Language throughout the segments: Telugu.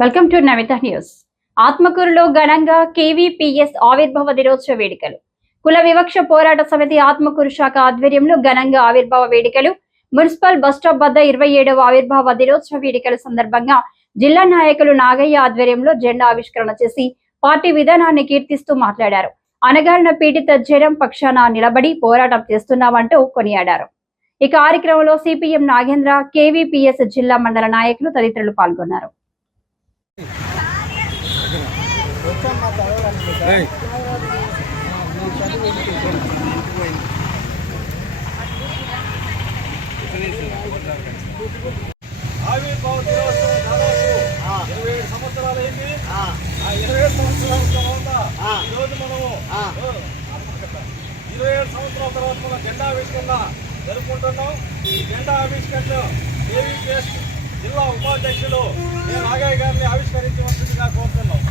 Welcome to Navitha news. ఆత్మకూరులో ఘనంగా కేవీపీఎస్ ఆవిర్భావ దినోత్సవ వేడుకలు. కుల వివక్ష పోరాట సమితి ఆత్మకూరు శాఖ ఆధ్వర్యంలో ఘనంగా ఆవిర్భావ వేడుకలు. మున్సిపల్ బస్టాప్ వద్ద ఇరవై ఏడవ ఆవిర్భావ దినోత్సవ వేడుకల సందర్భంగా జిల్లా నాయకులు నాగయ్య ఆధ్వర్యంలో జెండా ఆవిష్కరణ చేసి పార్టీ విధానాన్ని కీర్తిస్తూ మాట్లాడారు. అనగారిన పీడిత జనం పక్షాన నిలబడి పోరాటం చేస్తున్నామంటూ కొనియాడారు. ఈ కార్యక్రమంలో సిపిఎం నాగేంద్ర కేవీపీఎస్ జిల్లా మండల నాయకులు తదితరులు పాల్గొన్నారు. ఆవిర్భావ దినోత్సవం దాదాపు ఇరవై ఏడు సంవత్సరాలు అయింది ఆ ఇరవై ఏడు సంవత్సరాల తర్వాత ఈరోజు మనము ఇరవై ఏడు సంవత్సరాల తర్వాత మనం జెండా ఆవిష్కరణ జరుపుకుంటున్నాం. ఈ జెండా ఆవిష్కరణ ఏవీపీఎస్ జిల్లా ఉపాధ్యక్షులు నేను నాగయ్య గారిని ఆవిష్కరించవలసిందిగా కోరుతున్నాం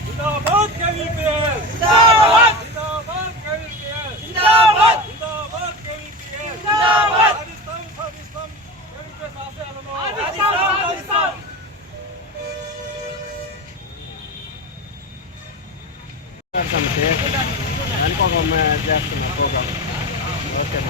జిందాబాద్ కేవీపీఎస్ జిందాబాద్ జిందాబాద్ కేవీపీఎస్ జిందాబాద్ జిందాబాద్ కేవీపీఎస్ జిందాబాద్ సాధిస్తాం సాధిస్తాం కేవీపీఎస్ ఆశయాలను సాధిస్తాం సాధిస్తాం సమితి దానికి ఒక చేస్తున్నా ప్రోగ్రామ్ ఓకే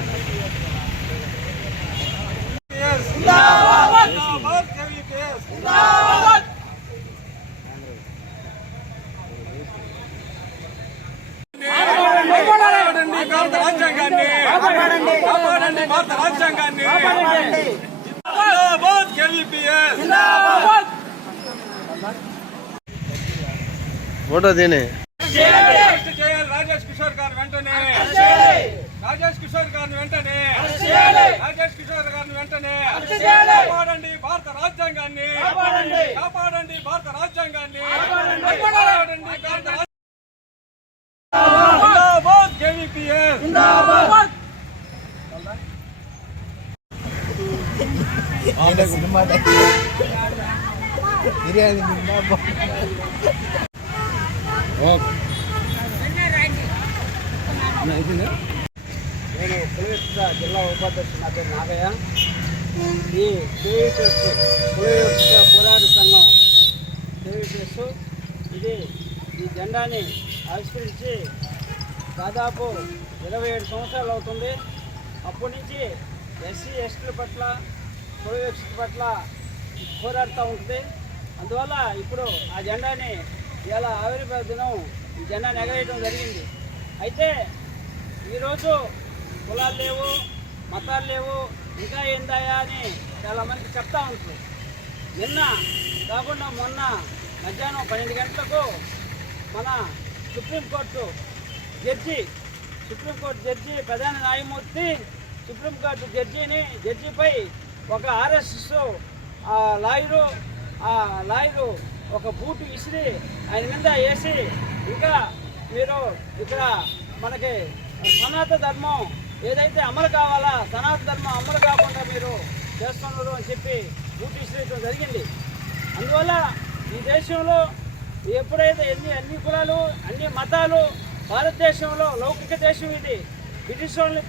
భారత రాజ్యాంగాన్ని కాపాడండి భారత రాజ్యాంగాన్ని జిందాబాద్! కేవీపీఎస్ ఫోటో తిని. అరెస్ట్ చేయాలి. రాజేష్ కిషోర్ గారు వెంటనే. రాజేష్ కిషోర్ గారిని వెంటనే. రాజేష్ కిషోర్ గారిని వెంటనే. కాపాడండి భారత రాజ్యాంగాన్ని. కాపాడండి. భారత రాజ్యాంగాన్ని. కాపాడండి. భారత రాజ్యాంగాన్ని. జిందాబాద్ కేవీపీఎస్ నేను కులవిక్ష జిల్లా ఉపాధ్యక్షుడు నా పేరు నాగయ్య. ఈ కేవీపీఎస్ కులవిక్ష పోరాట సంఘం కేవీపీఎస్ ఇది ఈ జెండాని ఆవిష్కరించి దాదాపు ఇరవై ఏడు సంవత్సరాలు అవుతుంది. అప్పటి నుంచి ఎస్సీ ఎస్టీల పట్ల కులవిక్ష పట్ల పోరాడుతూ ఉంటుంది. అందువల్ల ఇప్పుడు ఆ జెండాని ఇలా ఆవిర్భావ దినం ఈ జెండాని ఎగరేయడం జరిగింది. అయితే ఈరోజు కులాలు లేవు మతాలు లేవు ఇంకా ఏందాయా అని చాలామంది చెప్తా ఉంటారు. నిన్న కాకుండా మొన్న మధ్యాహ్నం పన్నెండు గంటలకు మన సుప్రీంకోర్టు జడ్జి సుప్రీంకోర్టు జడ్జి ప్రధాన న్యాయమూర్తి సుప్రీంకోర్టు జడ్జిని జడ్జిపై ఒక ఆర్ఎస్ఎస్ ఆ లాయరు ఆ లాయరు ఒక బూటు విసిరి ఆయన మీద వేసి ఇంకా మీరు ఇక్కడ మనకి సనాతన ధర్మం ఏదైతే అమలు కావాలా సనాతన ధర్మం అమలు కాకుండా మీరు చేస్తున్నారు అని చెప్పి బూటు జరిగింది. అందువల్ల ఈ దేశంలో ఎప్పుడైతే ఎన్ని అన్ని కులాలు అన్ని మతాలు భారతదేశంలో లౌకిక దేశం ఇది బ్రిటిష్ వాళ్ళని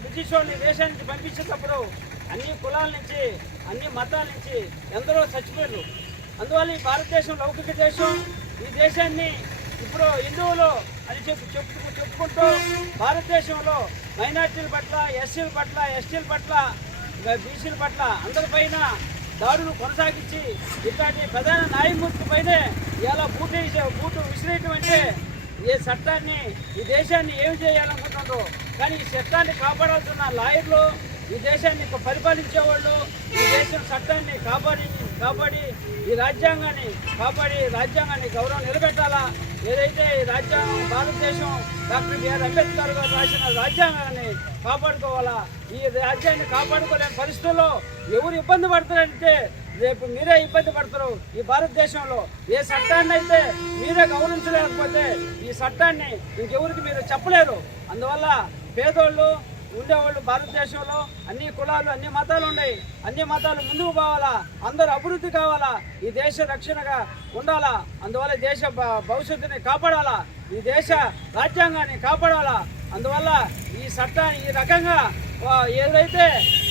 బ్రిటిష్ వాళ్ళని దేశానికి పంపించేటప్పుడు అన్ని కులాల నుంచి అన్ని మతాల నుంచి ఎందరో చచ్చిపోయారు అందువల్ల ఈ భారతదేశం లౌకిక దేశం ఈ దేశాన్ని ఇప్పుడు హిందువులు అని చెప్పి చెప్పు చెప్పుకుంటూ భారతదేశంలో మైనార్టీల పట్ల ఎస్సీల పట్ల ఎస్టీల పట్ల బీసీల పట్ల అందరిపైన దాడులు కొనసాగించి ఇట్లాంటి ప్రధాన న్యాయమూర్తి పైనే ఇలా బూటు బూటు విసిరేయటం అంటే ఈ చట్టాన్ని ఈ దేశాన్ని ఏమి చేయాలనుకుంటున్నారు? కానీ ఈ చట్టాన్ని కాపాడాల్సిన లాయర్లు ఈ దేశాన్ని పరిపాలించే వాళ్ళు ఈ దేశం చట్టాన్ని కాపాడి కాపాడి ఈ రాజ్యాంగాన్ని కాపాడి రాజ్యాంగాన్ని గౌరవం నిలబెట్టాలా? ఏదైతే ఈ రాజ్యాంగం భారతదేశం డాక్టర్ బిఆర్ అంబేద్కర్ గారు రాసిన రాజ్యాంగాన్ని కాపాడుకోవాలా? ఈ రాజ్యాన్ని కాపాడుకోలేని పరిస్థితుల్లో ఎవరు ఇబ్బంది పడతారంటే రేపు మీరే ఇబ్బంది పడతారు. ఈ భారతదేశంలో ఏ చట్టాన్ని అయితే మీరే గౌరవించలేకపోతే ఈ చట్టాన్ని ఇంకెవరికి మీరు చెప్పలేరు. అందువల్ల పేదోళ్ళు ఉండేవాళ్ళు భారతదేశంలో అన్ని కులాలు అన్ని మతాలు ఉన్నాయి. అన్ని మతాలు ముందుకు పోవాలా? అందరూ అభివృద్ధి కావాలా? ఈ దేశ రక్షణగా ఉండాలా? అందువల్ల దేశ భవిష్యత్తుని కాపాడాలా? ఈ దేశ రాజ్యాంగాన్ని కాపాడాలా? అందువల్ల ఈ చట్టాన్ని ఈ రకంగా ఏదైతే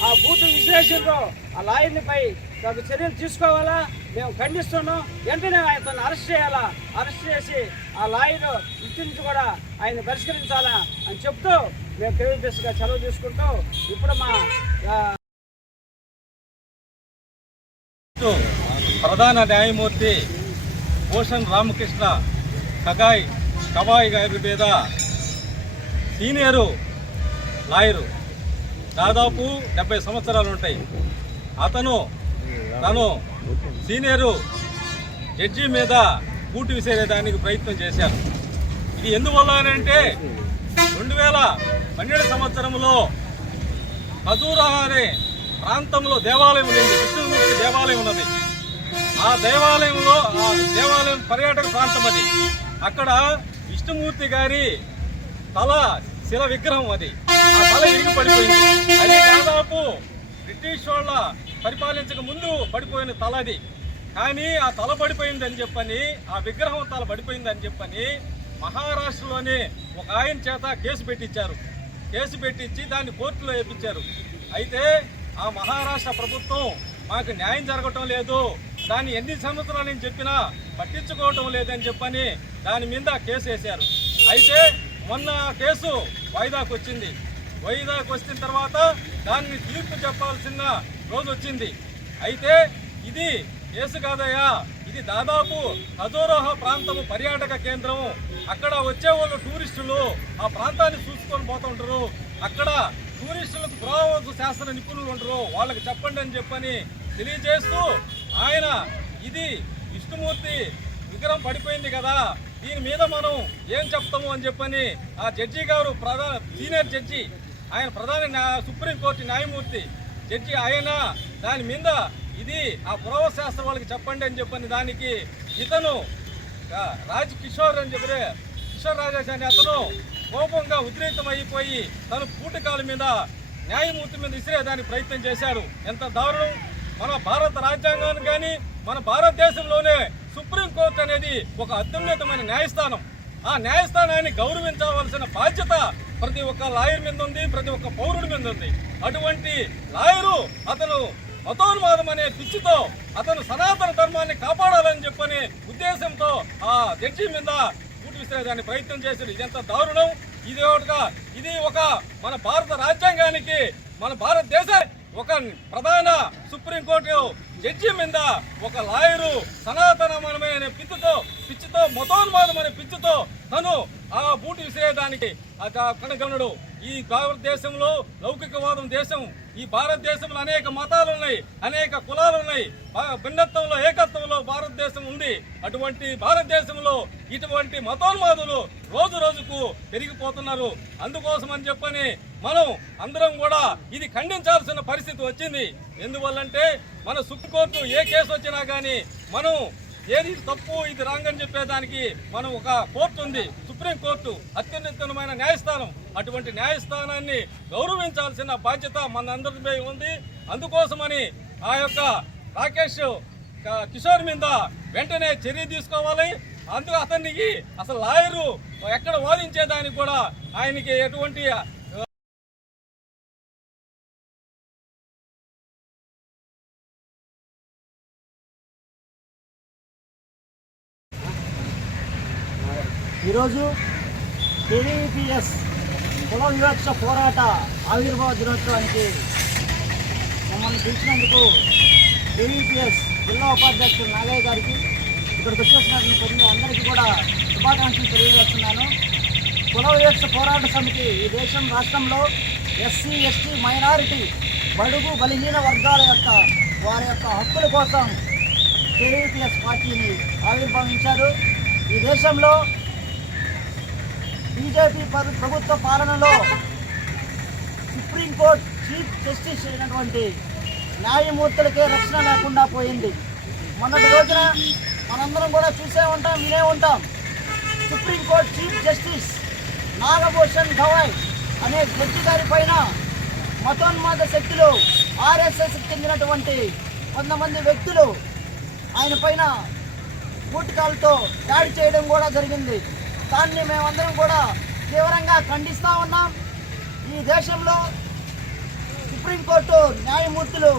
ఆ బూతు విశ్లేషణలో ఆ లాయర్నిపై తగు చర్యలు తీసుకోవాలా? మేము ఖండిస్తున్నాం. వెంటనే అతను అరెస్ట్ చేయాలా? అరెస్ట్ చేసి ఆ లాయర్ వృత్తి నుంచి కూడా ఆయన పరిష్కరించాలా అని చెప్తూ మేము కేవీపీఎస్గా చదువు తీసుకుంటూ ఇప్పుడు మా ప్రధాన న్యాయమూర్తి భూషణ్ రామకృష్ణ కగాయ్ కబాయ్ గారి మీద సీనియరు లాయరు దాదాపు డెబ్బై సంవత్సరాలు ఉంటాయి. అతను తను సీనియరు జడ్జి మీద కూటి విసేయడానికి ప్రయత్నం చేశారు. ఇది ఎందువల్ల అంటే రెండు వేల పన్నెండు సంవత్సరంలో ఖజూరా అనే ప్రాంతంలో దేవాలయం ఉంది. విష్ణుమూర్తి దేవాలయం ఉన్నది. ఆ దేవాలయంలో ఆ దేవాలయం పర్యాటక ప్రాంతం అది. అక్కడ విష్ణుమూర్తి గారి తల శిల విగ్రహం అది. ఆ తల ఇరిగి పడిపోయింది. అది దాదాపు బ్రిటిష్ వాళ్ళ పరిపాలించక ముందు పడిపోయిన తల అది. కానీ ఆ తల పడిపోయిందని చెప్పని ఆ విగ్రహం తల పడిపోయిందని చెప్పని మహారాష్ట్రలోని ఒక ఆయన చేత కేసు పెట్టించారు. కేసు పెట్టించి దాన్ని కోర్టులో వేయించారు అయితే ఆ మహారాష్ట్ర ప్రభుత్వం మాకు న్యాయం జరగటం లేదు. దాన్ని ఎన్ని సంవత్సరాలు నేను చెప్పినా పట్టించుకోవటం లేదని చెప్పని దాని మీద కేసు వేశారు. అయితే మొన్న కేసు వాయిదాకు వచ్చింది. వాయిదాకు వచ్చిన తర్వాత దాన్ని తీర్పు చెప్పాల్సిన రోజు వచ్చింది. అయితే ఇది కేసు కాదయ్యా ఇది దాదాపు ఖజోరోహ ప్రాంతము పర్యాటక కేంద్రం అక్కడ వచ్చే వాళ్ళు టూరిస్టులు ఆ ప్రాంతాన్ని చూసుకొని పోతుంటారు అక్కడ టూరిస్టులకు పురావస్తు శాస్త్ర నిపుణులు ఉంటారు. వాళ్ళకి చెప్పండి అని చెప్పని తెలియజేస్తూ ఆయన ఇది విష్ణుమూర్తి విగ్రహం పడిపోయింది కదా దీని మీద మనం ఏం చెప్తాము అని చెప్పని ఆ జడ్జి గారు ప్రధాన సీనియర్ జడ్జి ఆయన ప్రధాన సుప్రీంకోర్టు న్యాయమూర్తి జడ్జి ఆయన దాని మీద ఇది ఆ పురావస్తు శాస్త్రం వాళ్ళకి చెప్పండి అని చెప్పని దానికి ఇతను రాజ్ కిషోర్ అని చెప్పి కిషోర్ రాజేష్ అనే అతను కోపంగా ఉద్రేకమైపోయి తన పూటకాల మీద న్యాయమూర్తి మీద విసిరేదానికి ప్రయత్నం చేశాడు. ఎంత దారుణం! మన భారత రాజ్యాంగాన్ని కానీ మన భారతదేశంలోనే సుప్రీంకోర్టు అనేది ఒక అత్యున్నతమైన న్యాయస్థానం. ఆ న్యాయస్థానాన్ని గౌరవించవలసిన బాధ్యత ప్రతి ఒక్క లాయర్ మీద ఉంది ప్రతి ఒక్క పౌరుడి మీద ఉంది. అటువంటి లాయరు అతను మతోన్మాదం అనే పిచ్చితో అతను సనాతన ధర్మాన్ని కాపాడాలని చెప్పని ఉద్దేశంతో ఆ జడ్జి మీద కూటి దాన్ని ప్రయత్నం చేశారు ఇదెంత దారుణం? ఇది ఒకటిగా ఇది ఒక మన భారత రాజ్యాంగానికి మన భారతదేశ ఒక ప్రధాన సుప్రీంకోర్టు జడ్జి మీద ఒక లాయరు సనాతనమైన పిచ్చితో పిచ్చితో మతోన్మాదం అనే పిచ్చితో తను ఆ బూటి విసిరేయడానికి కనగనుడు. ఈ భారతదేశంలో లౌకికవాదం దేశం ఈ భారతదేశంలో అనేక మతాలు ఉన్నాయి అనేక కులాలు ఉన్నాయి భా- భిన్నత్వంలో ఏకత్వంలో భారతదేశం ఉంది. అటువంటి భారతదేశంలో ఇటువంటి మతోన్మాదులు రోజు రోజుకు పెరిగిపోతున్నారు. అందుకోసం అని చెప్పని మనం అందరం కూడా ఇది ఖండించాల్సిన పరిస్థితి వచ్చింది. ఎందువల్లంటే మన సుప్రీంకోర్టు ఏ కేసు వచ్చినా కానీ మనం ఏది తప్పు ఇది రాంగ్ అని చెప్పేదానికి మనం ఒక కోర్టు ఉంది సుప్రీం కోర్టు అత్యున్నతమైన న్యాయస్థానం. అటువంటి న్యాయస్థానాన్ని గౌరవించాల్సిన బాధ్యత మనందరిపై ఉంది. అందుకోసమని ఆ యొక్క రాకేష్ కిషోర్ మీద వెంటనే చర్య తీసుకోవాలి. అందుకు అతనికి అసలు లాయరు ఎక్కడ వాదించేదానికి కూడా ఆయనకి ఎటువంటి ఈరోజు కేవీపీఎస్ కుల వివక్ష పోరాట ఆవిర్భావ దినోత్సవానికి మమ్మల్ని పిలిచినందుకు కేవీపీఎస్ జిల్లా ఉపాధ్యక్షుడు నాగయ్య గారికి ఇక్కడికి వచ్చేసినటువంటి కొన్ని అందరికీ కూడా శుభాకాంక్షలు తెలియజేస్తున్నాను. కుల వివక్ష పోరాట సమితి ఈ దేశం రాష్ట్రంలో ఎస్సీ ఎస్టీ మైనారిటీ బడుగు బలహీన వర్గాల యొక్క వారి యొక్క హక్కుల కోసం కేవీపీఎస్ పార్టీని ఆవిర్భవించారు. ఈ దేశంలో బీజేపీ ప్రభుత్వ పాలనలో సుప్రీంకోర్టు చీఫ్ జస్టిస్ అయినటువంటి న్యాయమూర్తులకే రక్షణ లేకుండా పోయింది. మొన్నటి రోజున మనందరం కూడా చూసే ఉంటాం వినే ఉంటాం. Supreme court chief justice Nagabhushan Gavai అనే జడ్జి గారి పైన మతోన్మాద శక్తులు ఆర్ఎస్ఎస్కి చెందినటువంటి కొంతమంది వ్యక్తులు ఆయన పైన బూటకాలతో దాడి చేయడం కూడా జరిగింది. దాన్ని మేమందరం కూడా తీవ్రంగా ఖండిస్తూ ఉన్నాం. ఈ దేశంలో సుప్రీంకోర్టు న్యాయమూర్తులు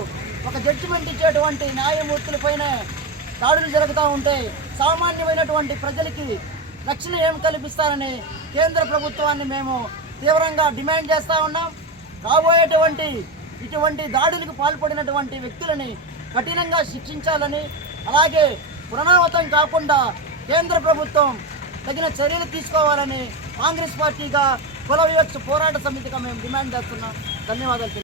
ఒక జడ్జిమెంట్ ఇచ్చేటువంటి న్యాయమూర్తులపైన దాడులు జరుగుతూ ఉంటే సామాన్యమైనటువంటి ప్రజలకి రక్షణ ఏం కల్పిస్తారని కేంద్ర ప్రభుత్వాన్ని మేము తీవ్రంగా డిమాండ్ చేస్తూ ఉన్నాం. రాబోయేటువంటి ఇటువంటి దాడులకు పాల్పడినటువంటి వ్యక్తులని కఠినంగా శిక్షించాలని అలాగే పునరావృతం కాకుండా కేంద్ర ప్రభుత్వం తగిన చర్యలు తీసుకోవాలని కాంగ్రెస్ పార్టీగా కుల వివక్ష పోరాట సమితిగా మేము డిమాండ్ చేస్తున్నాం. ధన్యవాదాలు.